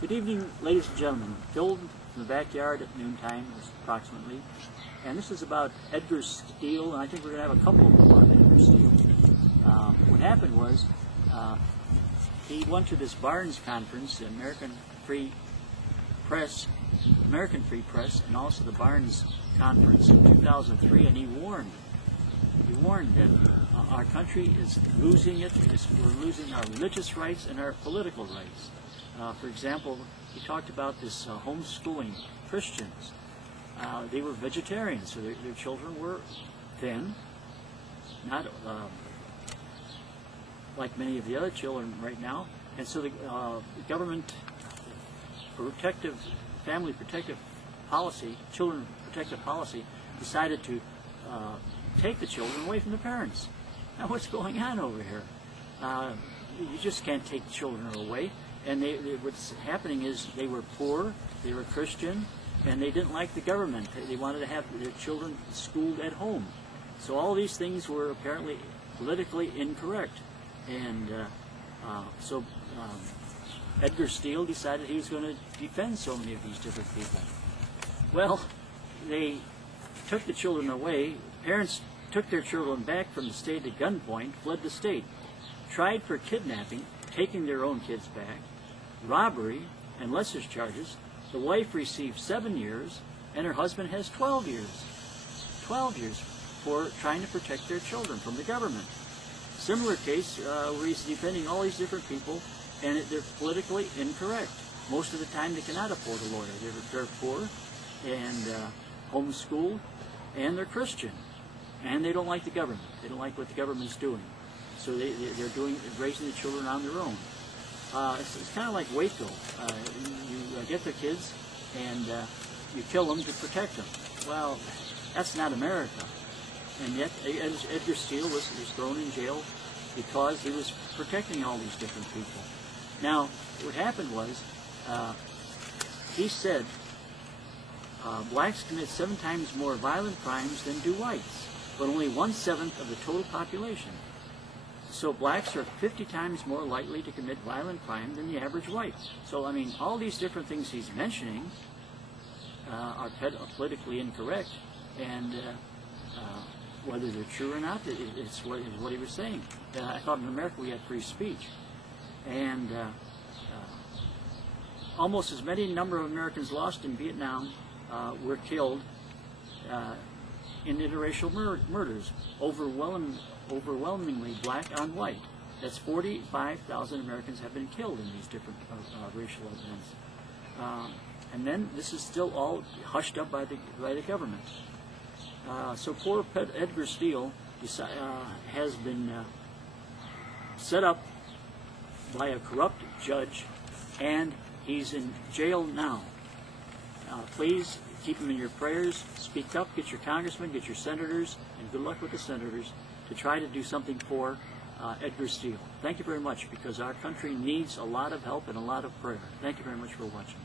Good evening, ladies and gentlemen. Filmed in the backyard at noontime, approximately. And this is about Edgar Steele, and I think we're going to have a couple of them about Edgar Steele. What happened was, he went to this Barnes conference, the American Free Press, and also the Barnes conference in 2003, and he warned that our country is losing it. We're losing our religious rights and our political rights. For example, he talked about this homeschooling Christians. They were vegetarians, so their children were thin, not like many of the other children right now. And so the government family protective policy, children protective policy, decided to take the children away from the parents. Now what's going on over here? You just can't take the children away. And what's happening is they were poor, they were Christian, and they didn't like the government. They wanted to have their children schooled at home. So all these things were apparently politically incorrect. And so Edgar Steele decided he was going to defend so many of these different people. Well, they took the children away. Parents took their children back from the state at gunpoint, fled the state, tried for kidnapping, taking their own kids back, robbery, and lesser charges. The wife received 7 years, and her husband has 12 years. 12 years for trying to protect their children from the government. Similar case where he's defending all these different people, and they're politically incorrect. Most of the time they cannot afford a lawyer. They're poor and homeschooled, and they're Christian. And they don't like the government. They don't like what the government's doing. So they're raising the children on their own. It's kind of like Waco. You get the kids and you kill them to protect them. Well, that's not America. And yet Edgar Steele was thrown in jail because he was protecting all these different people. Now, what happened was, he said blacks commit 7 times more violent crimes than do whites, but only 1/7 of the total population. So blacks are 50 times more likely to commit violent crime than the average white. So, I mean, all these different things he's mentioning are politically incorrect, and whether they're true or not, it's what he was saying. I thought in America we had free speech. And almost as many number of Americans lost in Vietnam were killed in interracial murders, overwhelmingly black on white. That's 45,000 Americans have been killed in these different racial events. And then this is still all hushed up by the government. So poor Edgar Steele has been set up by a corrupt judge, and he's in jail now. Please keep him in your prayers. Speak up, get your congressmen, get your senators, and good luck with the senators to try to do something for Edgar Steele. Thank you very much, because our country needs a lot of help and a lot of prayer. Thank you very much for watching.